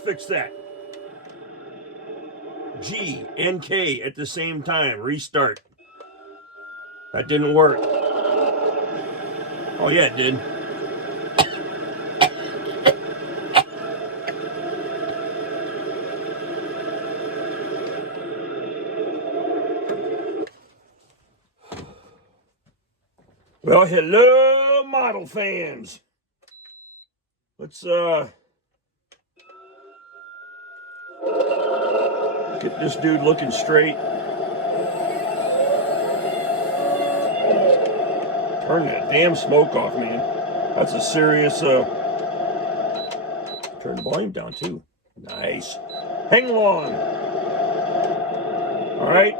fix that. G and K at the same time. Restart. That didn't work. Oh yeah, it did. Well, hello, model fans. Let's get this dude looking straight. Turn that damn smoke off, man. That's a serious, turn the volume down too. Nice. Hang along. All right.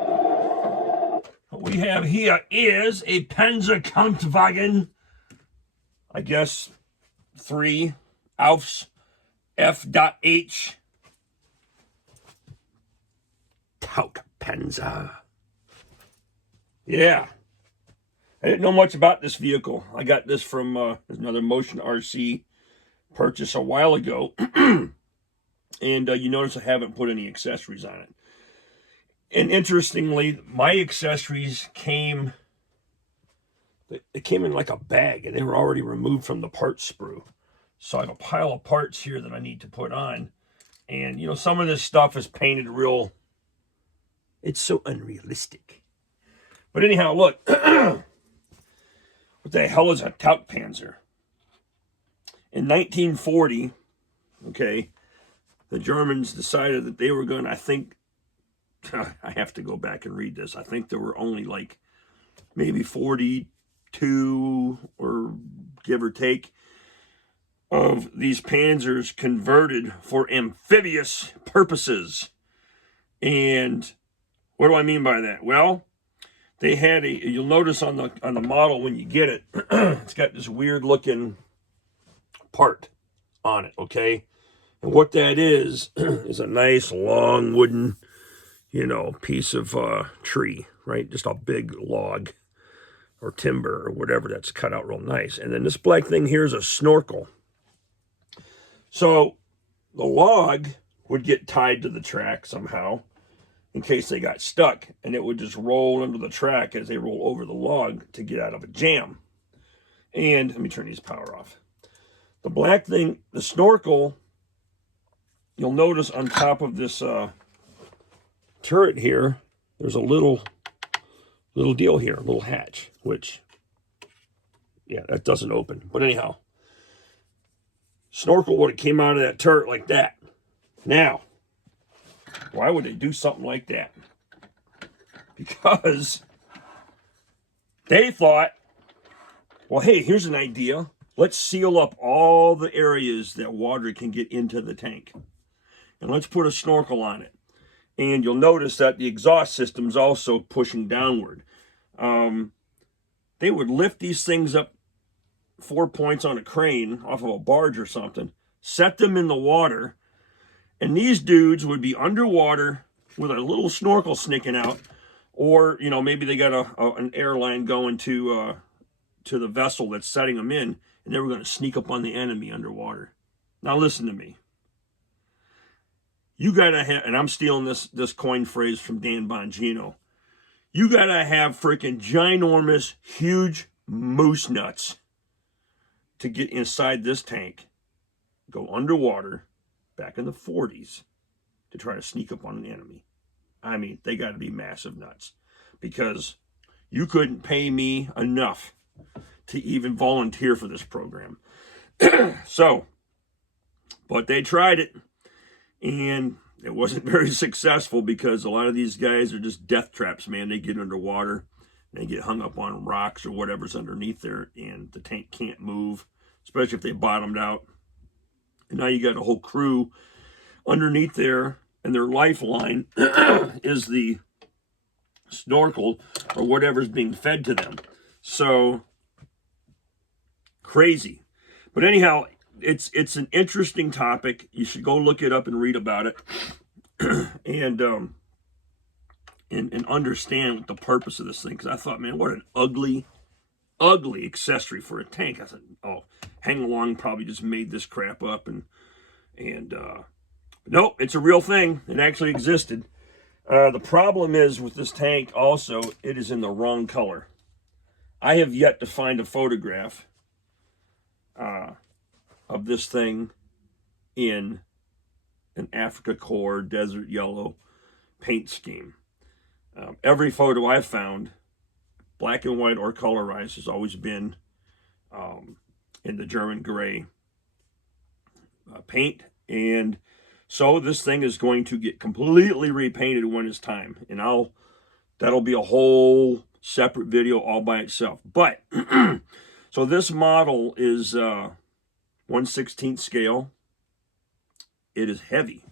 What we have here is a Panzer Wagon. I guess 3 Ausf.H. Tauch Panzer. Yeah. I didn't know much about this vehicle. I got this from another Motion RC purchase a while ago. And you notice I haven't put any accessories on it. And interestingly, my accessories came in like a bag, and they were already removed from the parts sprue. So I have a pile of parts here that I need to put on. And, you know, some of this stuff is painted real. It's so unrealistic. But anyhow, look. What the hell is a Tauch Panzer? In 1940, okay, the Germans decided that they were going to, I think, I have to go back and read this. I think there were only like maybe 42 or give or take of these Panzers converted for amphibious purposes. And what do I mean by that? Well, they had you'll notice on the model when you get it, it's got this weird looking part on it, okay? And what that is a nice long wooden, you know, piece of tree, right? Just a big log or timber or whatever that's cut out real nice. And then this black thing here is a snorkel. So the log would get tied to the track somehow in case they got stuck, and it would just roll under the track as they roll over the log to get out of a jam. And let me turn these power off. The black thing, the snorkel, you'll notice on top of this turret here, there's a little deal here, a little hatch, which, yeah, that doesn't open. But anyhow, snorkel would have came out of that turret like that. Now, why would they do something like that? Because they thought, well, hey, here's an idea. Let's seal up all the areas that water can get into the tank. And let's put a snorkel on it. And you'll notice that the exhaust system is also pushing downward. They would lift these things up 4 points on a crane off of a barge or something, set them in the water, and these dudes would be underwater with a little snorkel sneaking out, or, you know, maybe they got an airline going to the vessel that's setting them in, and they were going to sneak up on the enemy underwater. Now listen to me. You got to have, and I'm stealing this coin phrase from Dan Bongino, you got to have freaking ginormous, huge moose nuts to get inside this tank, go underwater, back in the 40s, to try to sneak up on an enemy. I mean, they got to be massive nuts, because you couldn't pay me enough to even volunteer for this program. So, but they tried it, and it wasn't very successful, because a lot of these guys are just death traps, man. They get underwater, they get hung up on rocks or whatever's underneath there, and the tank can't move, especially if they bottomed out. And now you got a whole crew underneath there, and their lifeline is the snorkel or whatever's being fed to them. So, crazy. But anyhow, it's an interesting topic. You should go look it up and read about it, and understand what the purpose of this thing. Because I thought, man, what an ugly accessory for a tank. I thought, oh, Heng probably just made this crap up and Nope, it's a real thing. It actually existed. The problem is with this tank also, it is in the wrong color. I have yet to find a photograph of this thing in an Africa Core desert yellow paint scheme. Every photo I've found, black and white or colorized, has always been in the German gray paint. And so this thing is going to get completely repainted when it's time. And that'll be a whole separate video all by itself. But, so this model is 1/16 scale. It is heavy.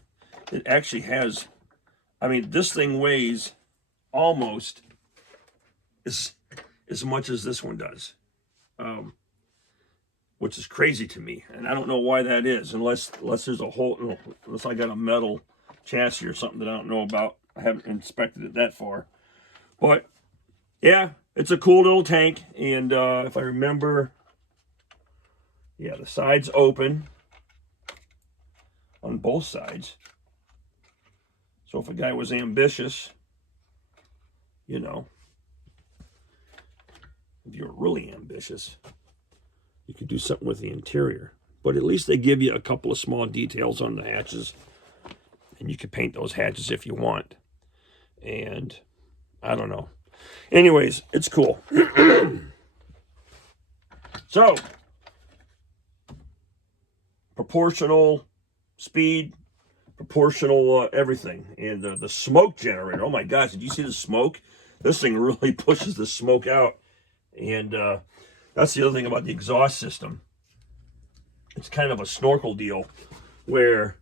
It actually has, I mean, this thing weighs almost as much as this one does, which is crazy to me. And I don't know why that is, unless there's a whole, unless I got a metal chassis or something that I don't know about. I haven't inspected it that far. But, yeah, it's a cool little tank. And if I remember, yeah, the sides open on both sides. So if a guy was ambitious, you know, if you're really ambitious, you could do something with the interior. But at least they give you a couple of small details on the hatches, and you can paint those hatches if you want. And I don't know. Anyways, it's cool. So, proportional speed, proportional everything. And the smoke generator, oh my gosh, did you see the smoke? This thing really pushes the smoke out. And that's the other thing about the exhaust system. It's kind of a snorkel deal where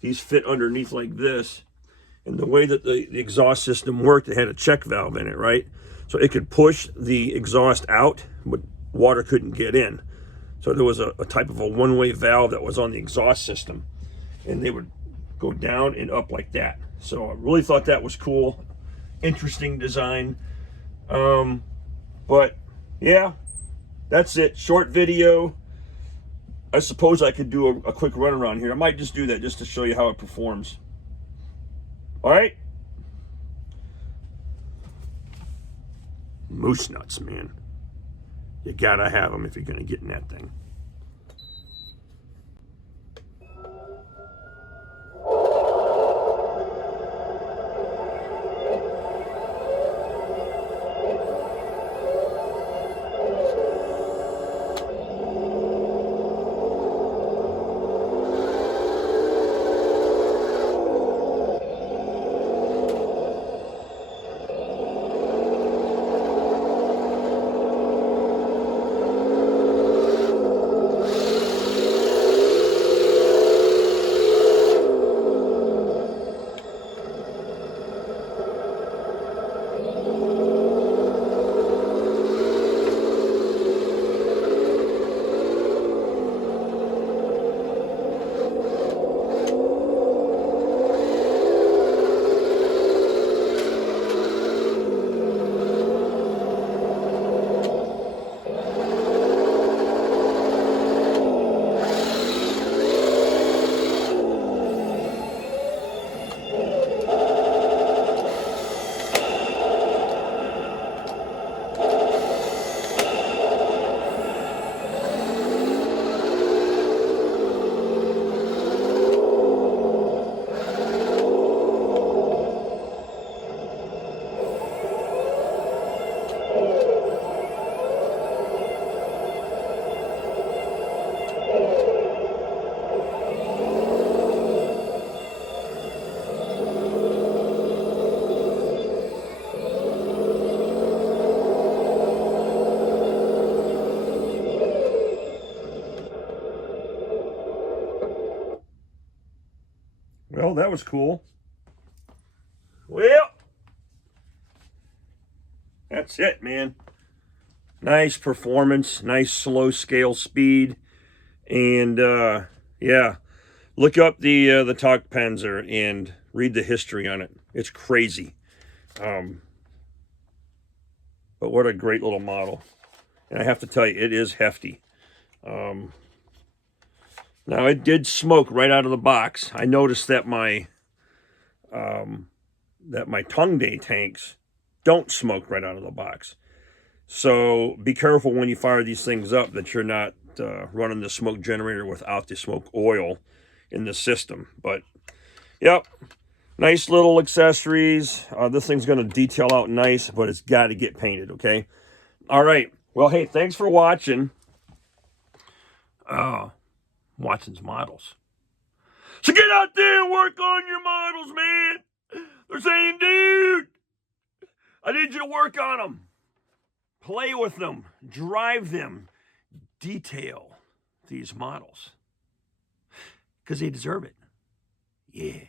these fit underneath like this. And the way that the exhaust system worked, it had a check valve in it, right? So it could push the exhaust out, but water couldn't get in. So there was a type of a one-way valve that was on the exhaust system. And they would go down and up like that. So I really thought that was cool. Interesting design. But yeah, that's it. Short video. I suppose I could do a quick run around here. I might just do that just to show you how it performs. All right. Moose nuts, man. You gotta have them if you're gonna get in that thing. Well, that was cool. Well, that's it, man. Nice performance, nice slow scale speed. And yeah, look up the Tauch Panzer and read the history on it. It's crazy. But what a great little model. And I have to tell you, it is hefty. Now, it did smoke right out of the box. I noticed that my Tung Day tanks don't smoke right out of the box. So be careful when you fire these things up that you're not running the smoke generator without the smoke oil in the system. But, yep, nice little accessories. This thing's going to detail out nice, but it's got to get painted, okay? All right. Well, hey, thanks for watching. Watson's models. So get out there and work on your models, man. They're saying, dude, I need you to work on them. Play with them. Drive them. Detail these models. Because they deserve it. Yeah.